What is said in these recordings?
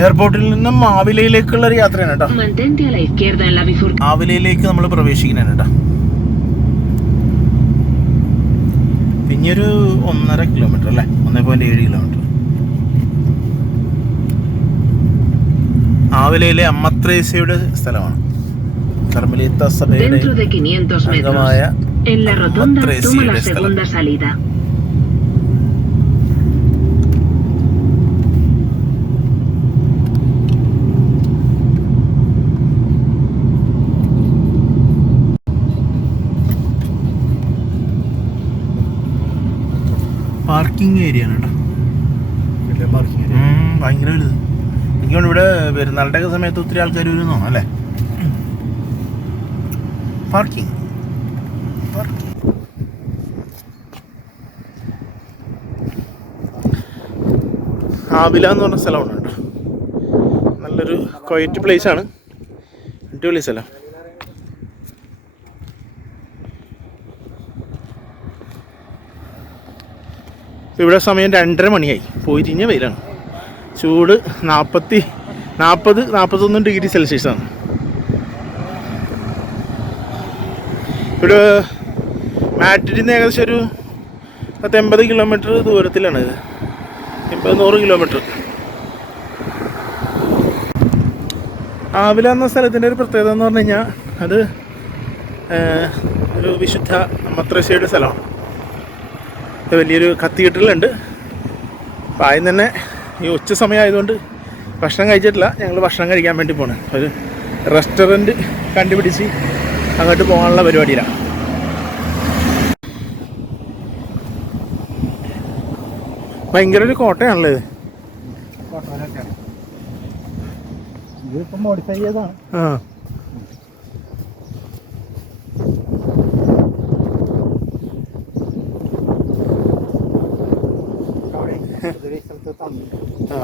എയർപോർട്ടിൽ നിന്നും ആവിലയിലേക്കുള്ള ഒരു യാത്രയാണ് കേട്ടോ. ആവിലയിലേക്ക് നമ്മൾ പ്രവേശിക്കുന്നതാണ് കേട്ടോ. പിന്നെയൊരു 1.5 കിലോമീറ്റർ അല്ലേ, 1.7 കിലോമീറ്റർ. ആവിലയിലെ അമ്മത്രേസ്യയുടെ സ്ഥലമാണ്. കർമ്മലീത്ത സഭയുടെ അംഗമായ അമ്മത്രേസ്യയുടെ സ്ഥലം. പാർക്കിംഗ് ഏരിയ ആണ് കേട്ടോ. ഭയങ്കര വലുത്. എനിക്കൊണ്ട് ഇവിടെ പെരുന്നാളുടെ ഒക്കെ സമയത്ത് ഒത്തിരി ആൾക്കാർ വരുന്നോ അല്ലേ. പാർക്കിംഗ് ആവില എന്ന് പറഞ്ഞ സ്ഥലമാണ് കേട്ടോ. നല്ലൊരു ക്വയറ്റ് പ്ലേസ് ആണ്, അടിപൊളി സ്ഥലം. ഇവിടെ സമയം 2:30 മണിയായി. പോയിട്ട് കഴിഞ്ഞാൽ വെയിലാണ്. ചൂട് 40-41 ഡിഗ്രി സെൽഷ്യസാണ്. ഇവിടെ മാഡ്രിഡിൽ നിന്ന് ഏകദേശം ഒരു 80 കിലോമീറ്റർ ദൂരത്തിലാണ്. ഇത് 100 കിലോമീറ്റർ. ആവില എന്ന സ്ഥലത്തിൻ്റെ ഒരു പ്രത്യേകത എന്ന് പറഞ്ഞു കഴിഞ്ഞാൽ അത് ഒരു വിശുദ്ധ അമ്മത്രേസ്യയുടെ സ്ഥലമാണ്. വലിയൊരു കത്തീഡ്രൽ ഉണ്ട്. അപ്പം ആദ്യം തന്നെ ഈ ഉച്ച സമയമായതുകൊണ്ട് ഭക്ഷണം കഴിച്ചിട്ടില്ല. ഞങ്ങൾ ഭക്ഷണം കഴിക്കാൻ വേണ്ടി പോണ്. ഒരു റെസ്റ്റോറൻറ്റ് കണ്ടുപിടിച്ച് അങ്ങോട്ട് പോകാനുള്ള പരിപാടിയിലാണ്. ഭയങ്കര ഒരു കോട്ടയാണല്ലോ ഇത്. ഇതിപ്പം മോഡിഫൈ ചെയ്തതാണ്. ആ,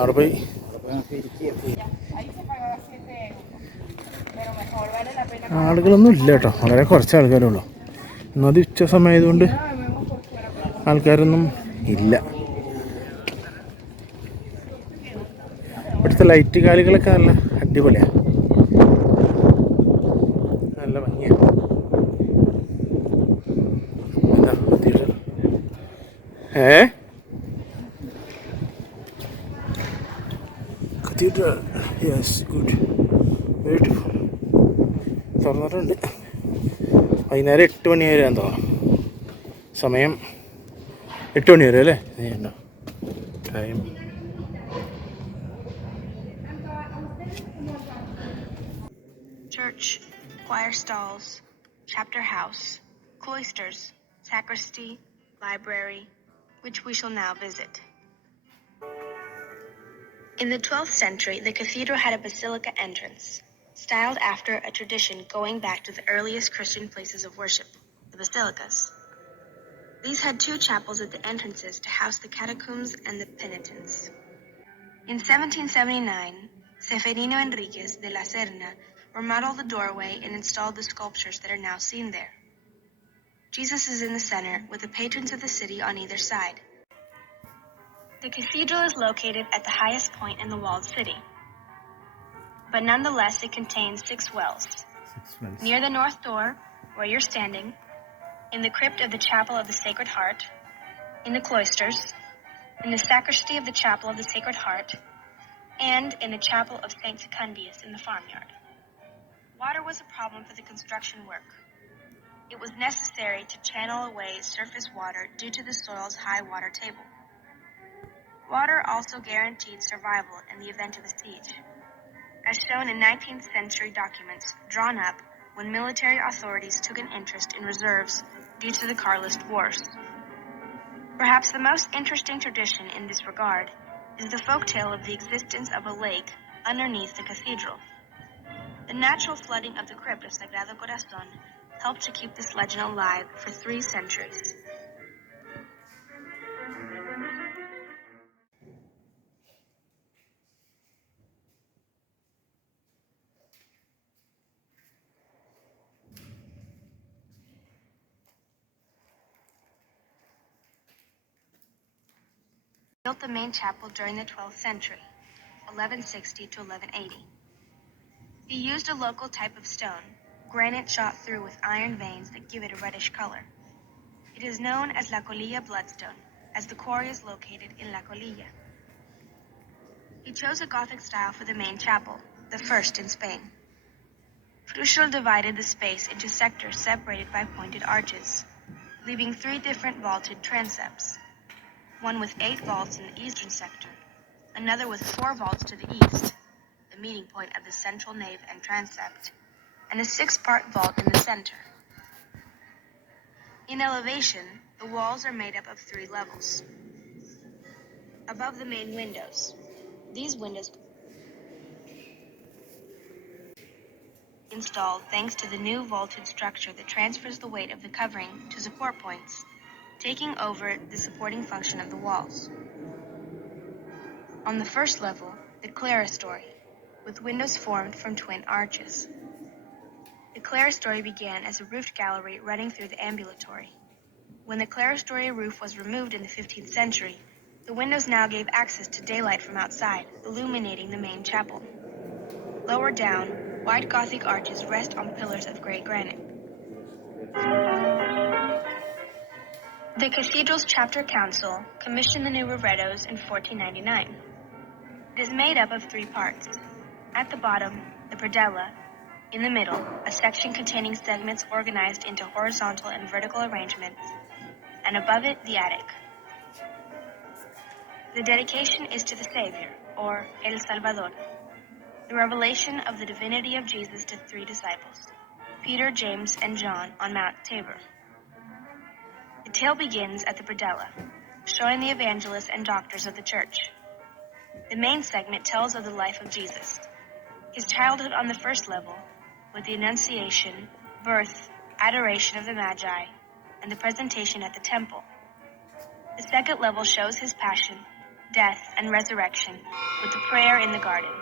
അവിടെ പോയി ആളുകളൊന്നും ഇല്ല കേട്ടോ. വളരെ കുറച്ച് ആൾക്കാരേ ഉള്ളൂ. ഇന്നത് ഉച്ച സമയമായതുകൊണ്ട് ആൾക്കാരൊന്നും ഇല്ല. ഇവിടുത്തെ ലൈറ്റ് കാലുകളൊക്കെ നല്ല അടിപൊളിയാണ്, നല്ല ഭംഗിയാണ്. Cathedral, yes, good, beautiful. തുറന്നിട്ടുണ്ട്. വൈകുന്നേരം 8 മണി വരെയാന്ന് തോന്നുന്നു സമയം. 8 മണി വരെ അല്ലേ time. Church, choir stalls, chapter house, cloisters, sacristy, library, which we shall now visit. In the 12th century, the cathedral had a basilica entrance, styled after a tradition going back to the earliest Christian places of worship, the basilicas. These had 2 chapels at the entrances to house the catacombs and the penitents. In 1779, Seferino Enriquez de la Serna remodeled the doorway and installed the sculptures that are now seen there. Jesus is in the center, with the patrons of the city on either side. The cathedral is located at the highest point in the walled city, but nonetheless it contains 6 wells. Near the north door, where you're standing, in the crypt of the Chapel of the Sacred Heart, in the cloisters, in the sacristy of the Chapel of the Sacred Heart, and in the Chapel of St. Secundius in the farmyard. Water was a problem for the construction work. It was necessary to channel away surface water due to the soil's high water table. Water also guaranteed survival in the event of a siege, as shown in 19th century documents drawn up when military authorities took an interest in reserves due to the Carlist Wars. Perhaps the most interesting tradition in this regard is the folktale of the existence of a lake underneath the cathedral. The natural flooding of the crypt of Sagrado Corazon helped to keep this legend alive for 3 centuries. Built the main chapel during the 12th century, 1160 to 1180. He used a local type of stone, granite shot through with iron veins that give it a reddish color. It is known as La Colilla bloodstone, as the quarry is located in La Colilla. He chose a Gothic style for the main chapel, the first in Spain. Fruchel divided the space into sectors separated by pointed arches, leaving 3 different vaulted transepts, one with 8 vaults in the eastern sector, another with 4 vaults to the east, the meeting point of the central nave and transept, and a 6-part vault in the center. In elevation, the walls are made up of 3 levels. Above the main windows, these windows installed thanks to the new vaulted structure that transfers the weight of the covering to support points, taking over the supporting function of the walls. On the first level, the clerestory, with windows formed from twin arches. The clerestory began as a roofed gallery running through the ambulatory. When the clerestory roof was removed in the 15th century, the windows now gave access to daylight from outside, illuminating the main chapel. Lower down, wide Gothic arches rest on pillars of gray granite. The cathedral's chapter council commissioned the new rerettos in 1499. It is made up of 3 parts. At the bottom, the predella. In the middle, a section containing segments organized into horizontal and vertical arrangements. And above it, the attic. The dedication is to the Saviour, or El Salvador, the revelation of the divinity of Jesus to 3 disciples, Peter, James, and John on Mount Tabor. The tale begins at the predella, showing the evangelists and doctors of the church. The main segment tells of the life of Jesus, his childhood on the first level, with the Annunciation, birth, adoration of the Magi, and the presentation at the temple. The second level shows his passion, death, and resurrection, with the prayer in the garden.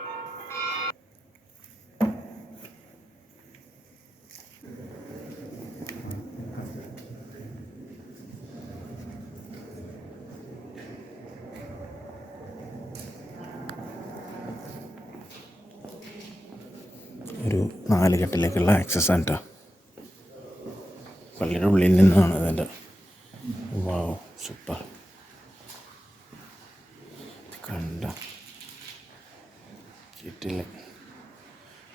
ഒരു 4 കെട്ടിലേക്കുള്ള access ആണ് കേട്ടോ. പള്ളിയുടെ ഉള്ളിൽ നിന്നാണ് അതിൻ്റെ. വാവ്, super. കണ്ട കിട്ടില്ല.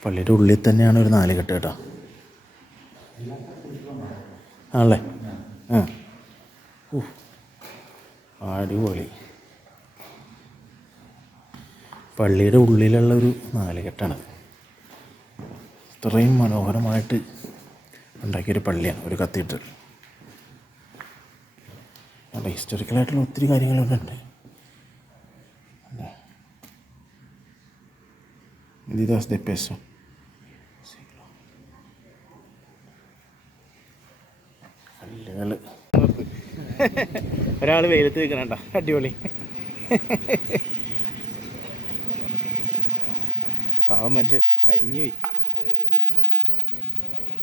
പള്ളിയുടെ ഉള്ളിൽ തന്നെയാണ് ഒരു 4 കെട്ട് കേട്ടോ. ആണല്ലേ? അടിപൊളി. പള്ളിയുടെ ഉള്ളിലുള്ളൊരു 4 കെട്ടാണത്. ഇത്രയും മനോഹരമായിട്ട് ഉണ്ടാക്കിയൊരു പള്ളിയാണ്, ഒരു കത്തീഡ്രൽ. അവിടെ ഹിസ്റ്റോറിക്കലായിട്ടുള്ള ഒത്തിരി കാര്യങ്ങളുണ്ട്. medidas de peso. കല്ലുകൾ. ഒരാൾ വെയിലത്ത് നിൽക്കണണ്ട, അടിപൊളി. പാവം മനുഷ്യൻ കരിഞ്ഞു പോയി,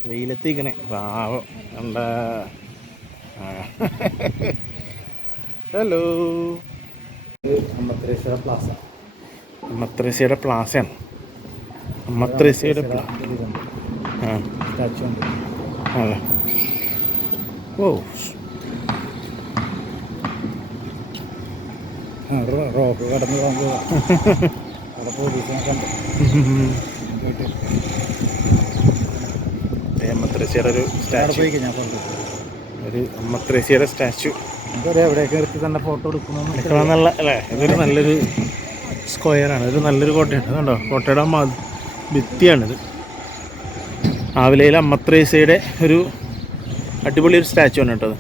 വെയിലത്ത് നിൽക്കണേ. പാവം കണ്ട. ഹലോ, അമ്മത്രേസ്യയുടെ പ്ലാസയാണ്. അമ്മത്രേസ്യയുടെ സ്റ്റാച്ചു ഉണ്ട്. അതെ. ഓ, റോക്ക് കടന്ന് പോകുമ്പോൾ അവിടെ പോലീസിനൊക്കെ ഉണ്ട്. അമ്മത്രേസ്യയുടെ ഒരു സ്റ്റാച്ചു, ഒരു അമ്മത്രേസ്യയുടെ സ്റ്റാച്ചു. എവിടെയൊക്കെ നിർത്തി തന്നെ ഫോട്ടോ എടുക്കണമെന്നുള്ള അല്ലേ? ഇതൊരു നല്ലൊരു സ്ക്വയറാണ്, ഒരു നല്ലൊരു കോട്ടയാണ്. അതുകൊണ്ടോ, കോട്ടയുടെ ഭിത്തിയാണിത്. ആവിലയിലെ അമ്മത്രേസ്യയുടെ ഒരു അടിപൊളി ഒരു സ്റ്റാച്ചു ആണ് കേട്ടോ അത്.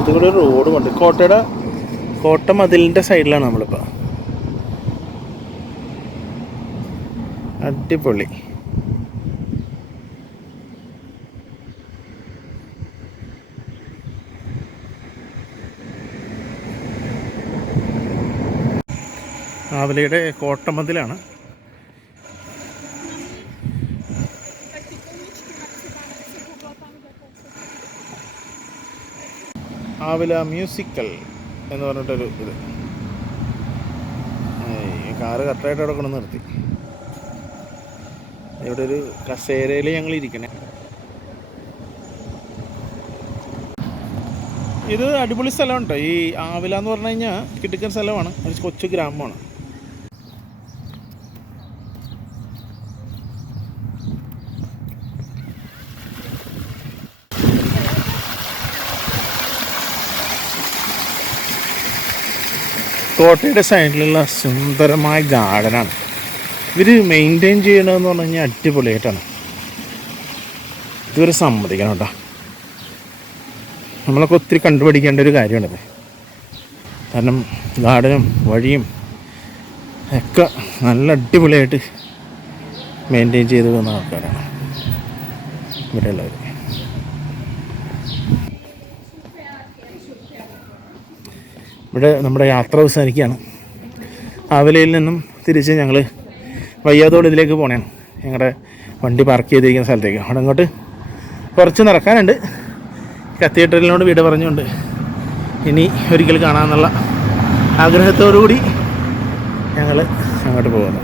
അതിൽ കൂടെ ഒരു റോഡ് കൊണ്ട് കോട്ട മതിലിൻ്റെ സൈഡിലാണ് നമ്മളിപ്പോൾ. അടിപൊളി. ആവിലയുടെ കോട്ടമതിലാണ്. ആവില മ്യൂസിക്കൽ എന്ന് പറഞ്ഞിട്ടൊരു ഇത്. കാറ് കറക്റ്റായിട്ട് അവിടെ കൊണ്ട് നിർത്തി. ഇവിടെ ഒരു കസേരയിൽ ഞങ്ങൾ ഇരിക്കണേ. ഇത് അടിപൊളി സ്ഥലമാണ് കേട്ടോ. ഈ ആവില എന്ന് പറഞ്ഞു കഴിഞ്ഞാൽ കിടുക്കൻ സ്ഥലമാണ്. ഒരു കൊച്ചു ഗ്രാമമാണ്. കോട്ടയുടെ സൈഡിലുള്ള സുന്ദരമായ ഗാർഡനാണ്. ഇവർ മെയിൻറ്റെയിൻ ചെയ്യണമെന്ന് പറഞ്ഞു കഴിഞ്ഞാൽ അടിപൊളിയായിട്ടാണ്. ഇതുവരെ സമ്മതിക്കണം കേട്ടോ. നമ്മളൊക്കെ ഒത്തിരി കണ്ടുപിടിക്കേണ്ട ഒരു കാര്യമാണിത്. കാരണം ഗാർഡനും വഴിയും ഒക്കെ നല്ല അടിപൊളിയായിട്ട് മെയിൻറ്റെയിൻ ചെയ്ത് പോകുന്ന ആൾക്കാരാണ് ഇവിടെയുള്ളവർ. ഇവിടെ നമ്മുടെ യാത്ര അവസാനിക്കുകയാണ്. ആവിലയിൽ നിന്നും തിരിച്ച് ഞങ്ങൾ വയ്യാതോട് ഇതിലേക്ക് പോകണേണ്. ഞങ്ങളുടെ വണ്ടി പാർക്ക് ചെയ്തിരിക്കുന്ന സ്ഥലത്തേക്ക്. അവിടെ അങ്ങോട്ട് കുറച്ച് നടക്കാനുണ്ട്. കത്തീഡ്രലിനോട് വിട പറഞ്ഞുകൊണ്ട് ഇനി ഒരിക്കൽ കാണാമെന്നുള്ള ആഗ്രഹത്തോടു കൂടി ഞങ്ങൾ അങ്ങോട്ട് പോകുന്നു.